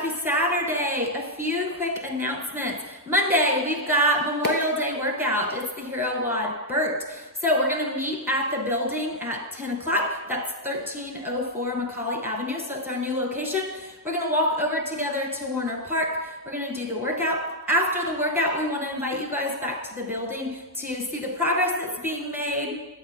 happy Saturday. A few quick announcements. Monday, we've got Memorial Day workout. It's the Hero WOD BERT. So we're gonna meet at the building at 10 o'clock. That's 1304 Macaulay Avenue, so it's our new location. We're gonna walk over together to Warner Park. We're gonna do the workout. After the workout, we wanna invite you guys back to the building to see the progress that's being made,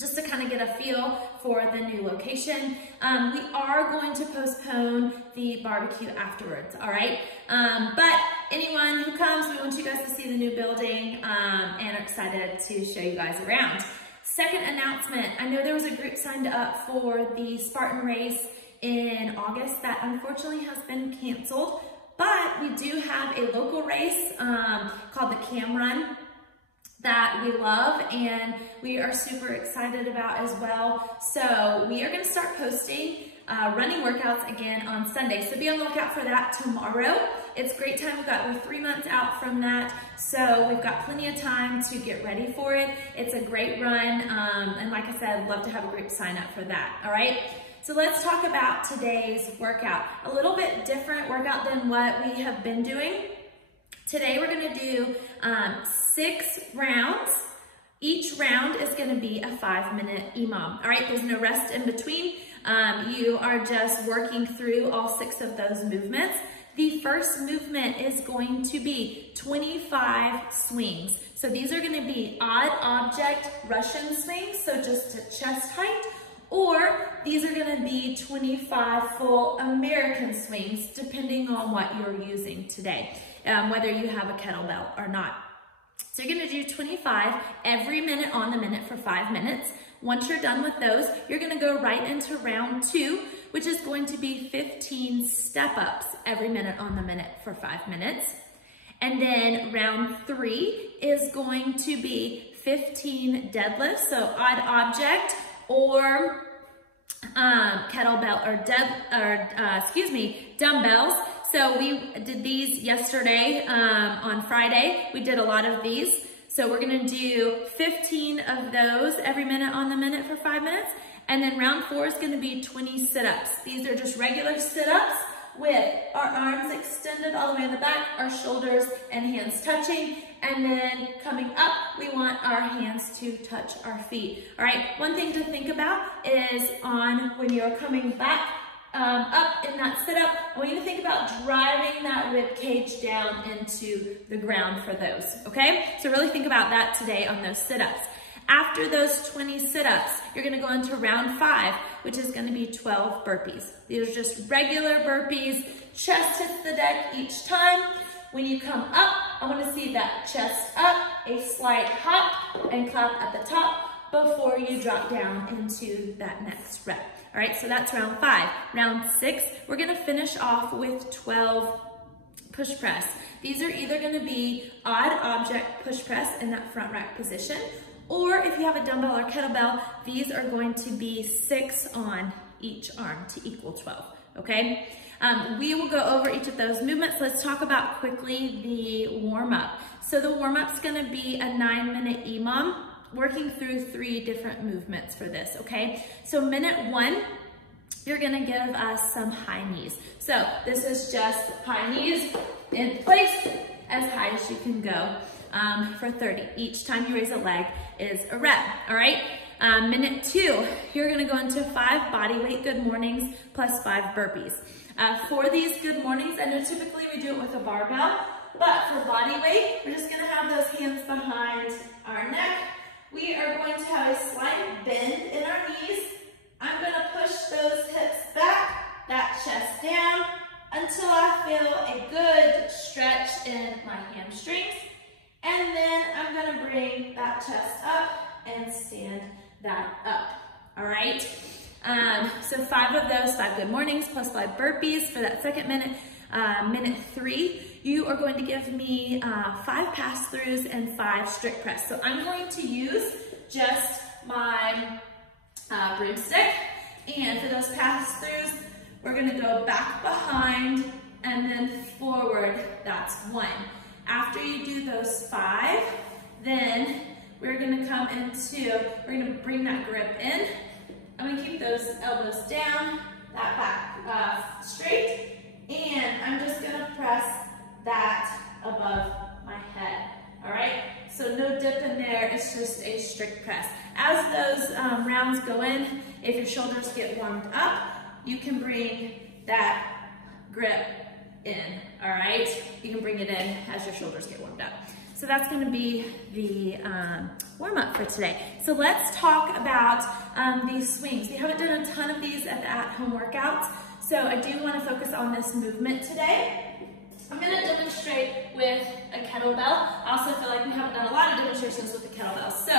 just to kind of get a feel for the new location. We are going to postpone the barbecue afterwards, all right? But anyone who comes, we want you guys to see the new building and are excited to show you guys around. Second announcement, I know there was a group signed up for the Spartan race in August that unfortunately has been canceled, but we do have a local race called the Cam Run that we love and we are super excited about as well. So we are gonna start posting running workouts again on Sunday. So be on the lookout for that tomorrow. It's a great time. We're 3 months out from that. So we've got plenty of time to get ready for it. It's a great run. And like I said, I'd love to have a group sign up for that, all right? So let's talk about today's workout. A little bit different workout than what we have been doing. Today we're gonna do 6 rounds. Each round is gonna be a 5-minute EMOM. All right, there's no rest in between. You are just working through all 6 of those movements. The first movement is going to be 25 swings. So these are gonna be odd object Russian swings, so just to chest height, or these are gonna be 25 full American swings, depending on what you're using today. Whether you have a kettlebell or not. So you're gonna do 25 every minute on the minute for 5 minutes. Once you're done with those, you're gonna go right into round 2, which is going to be 15 step-ups every minute on the minute for 5 minutes. And then round 3 is going to be 15 deadlifts, so odd object or kettlebell or dumbbells. So we did these yesterday on Friday. We did a lot of these. So we're gonna do 15 of those every minute on the minute for 5 minutes. And then round 4 is gonna be 20 sit-ups. These are just regular sit-ups with our arms extended all the way in the back, our shoulders and hands touching. And then coming up, we want our hands to touch our feet. All right, one thing to think about is when you're coming back up in that sit-up, I want you to think about driving that rib cage down into the ground for those, okay? So really think about that today on those sit-ups. After those 20 sit-ups, you're gonna go into round 5, which is gonna be 12 burpees. These are just regular burpees, chest hits the deck each time. When you come up, I wanna see that chest up, a slight hop, and clap at the top before you drop down into that next rep. All right, so that's round 5. Round 6, we're gonna finish off with 12 push press. These are either gonna be odd object push press in that front rack position, or if you have a dumbbell or kettlebell, these are going to be 6 on each arm to equal 12, okay? We will go over each of those movements. Let's talk about quickly the warm-up. So the warm-up's gonna be a 9-minute EMOM, working through 3 different movements for this, okay? So minute 1, you're gonna give us some high knees. So this is just high knees in place as high as you can go for 30. Each time you raise a leg is a rep, all right? Minute 2, you're gonna go into 5 body weight good mornings plus 5 burpees. For these good mornings, I know typically we do it with a barbell, but for body weight, we're just gonna have those hands behind our neck. We are going to have a slight bend in our knees. I'm gonna push those hips back, that chest down, until I feel a good stretch in my hamstrings. And then I'm gonna bring that chest up and stand that up, all right? So 5 of those, 5 good mornings plus 5 burpees for that second minute. Minute 3, you are going to give me 5 pass-throughs and 5 strict press. So I'm going to use just my broomstick, and for those pass-throughs, we're gonna go back behind and then forward, that's 1. After you do those 5, then we're gonna we're gonna bring that grip in. I'm gonna keep those elbows down, that back straight, and I'm just gonna press that above my head, all right? So no dip in there, it's just a strict press. As those rounds go in, if your shoulders get warmed up, you can bring that grip in, all right? You can bring it in as your shoulders get warmed up. So that's gonna be the warm-up for today. So let's talk about these swings. We haven't done a ton of these at the at-home workouts, so I do wanna focus on this movement today. I'm gonna demonstrate with a kettlebell. I also feel like we haven't done a lot of demonstrations with the kettlebell. So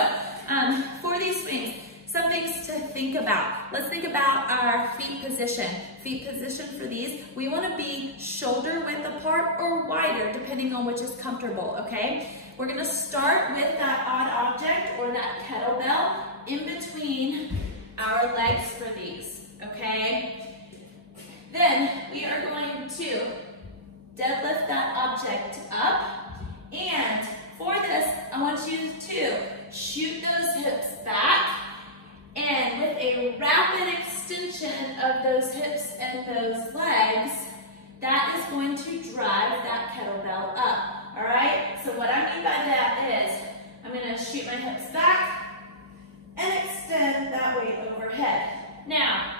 for these swings, some things to think about. Let's think about our feet position. Feet position for these, we wanna be shoulder width apart or wider, depending on which is comfortable, okay? We're gonna start with that odd object or that kettlebell in between our legs for these, okay? Then we are going to deadlift that object up, and for this, I want you to shoot those hips back, and with a rapid extension of those hips and those legs, that is going to drive that kettlebell up, all right? So what I mean by that is, I'm gonna shoot my hips back and extend that weight overhead. Now,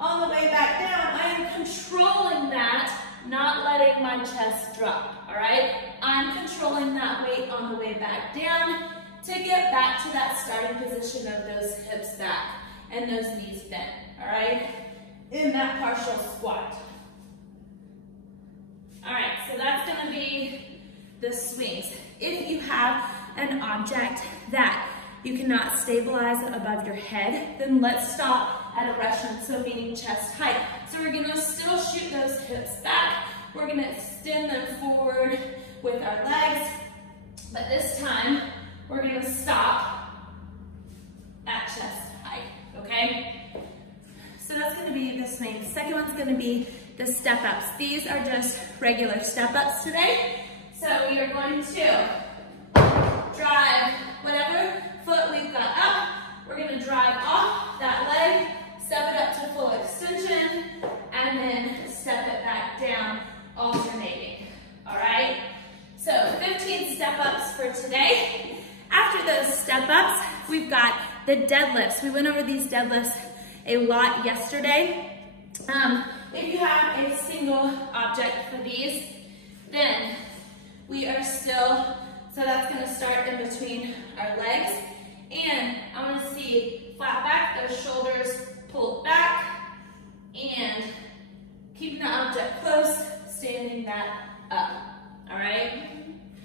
on the way back down, I am controlling that, not letting my chest drop, all right? I'm controlling that weight on the way back down to get back to that starting position of those hips back and those knees bent, all right? In that partial squat. All right, so that's gonna be the swings. If you have an object that you cannot stabilize above your head, then let's stop at aggression, so meaning chest height. So we're gonna still shoot those hips back. We're gonna extend them forward with our legs, but this time we're gonna stop at chest height, okay? So that's gonna be the swing. The second one's gonna be the step ups. These are just regular step ups today. So we are going to drive whatever foot we've got up, we're gonna drive off that leg, step it up to full extension, and then step it back down, alternating, all right? So 15 step-ups for today. After those step-ups, we've got the deadlifts. We went over these deadlifts a lot yesterday. If you have a single object for these, then we are still, so that's gonna start in between our legs. And I wanna see flat back, those shoulders pulled back, and keeping the object close, standing that up, all right?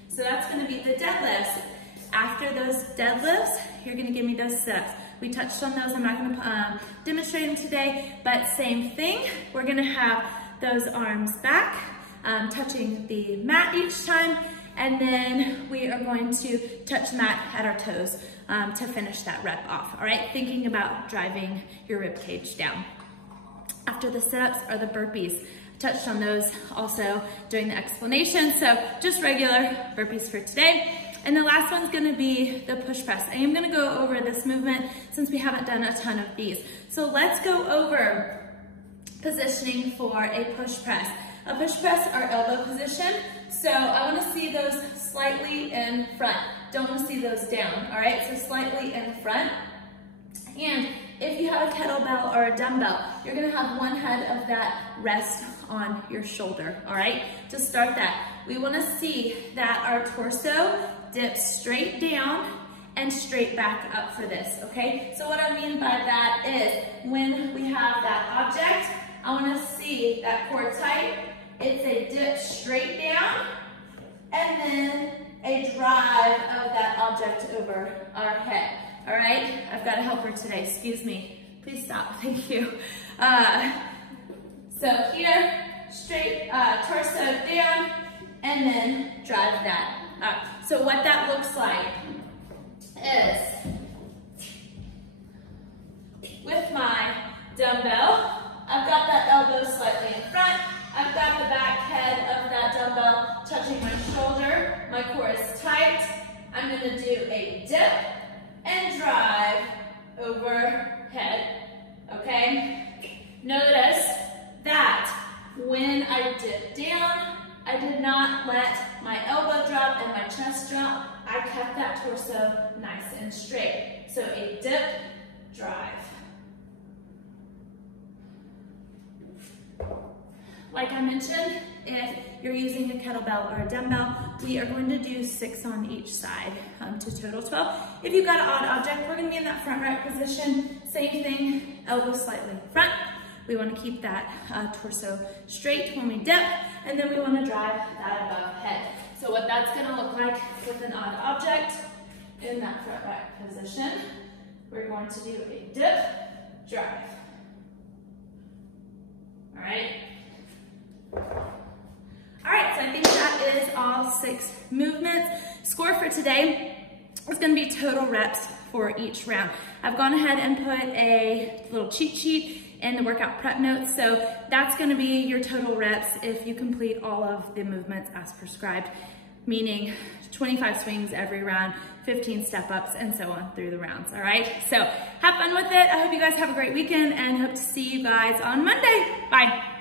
So that's gonna be the deadlifts. After those deadlifts, you're gonna give me those sit-ups. We touched on those, I'm not gonna demonstrate them today, but same thing. We're gonna have those arms back, touching the mat each time, and then we are going to touch the mat at our toes to finish that rep off, all right? Thinking about driving your rib cage down. After the sit-ups are the burpees. Touched on those also during the explanation, so just regular burpees for today. And the last one's gonna be the push press. I am gonna go over this movement since we haven't done a ton of these. So let's go over positioning for a push press. A push press, our elbow position. So I wanna see those slightly in front. Don't wanna see those down, all right? So slightly in front. And if you have a kettlebell or a dumbbell, you're gonna have one head of that rest on your shoulder, all right? To start that, we wanna see that our torso dips straight down and straight back up for this, okay? So what I mean by that is when we have that object, I wanna see that core tight. It's a dip straight down and then a drive of that object over our head. All right, I've got a helper today, excuse me. Please stop, thank you. So here, straight torso down, and then drive that up. So what that looks like is, with my dumbbell, I've got that elbow slightly in front, I've got the back head of that dumbbell touching my shoulder, my core is tight, I'm gonna do a dip, and drive overhead, okay? Notice that when I dip I did not let my elbow drop and my chest drop. I kept that torso nice and straight. So a dip, drive. Like I mentioned, if you're using a kettlebell or a dumbbell, we are going to do 6 on each side to total 12. If you've got an odd object, we're going to be in that front rack position. Same thing, elbow slightly front. We want to keep that torso straight when we dip, and then we want to drive that above head. So what that's going to look like with an odd object in that front rack position, we're going to do a dip, drive. All right. All right, so I think that is all 6 movements. Score for today is going to be total reps for each round. I've gone ahead and put a little cheat sheet in the workout prep notes, so that's going to be your total reps if you complete all of the movements as prescribed, meaning 25 swings every round, 15 step-ups, and so on through the rounds, all right? So have fun with it. I hope you guys have a great weekend and hope to see you guys on Monday. Bye.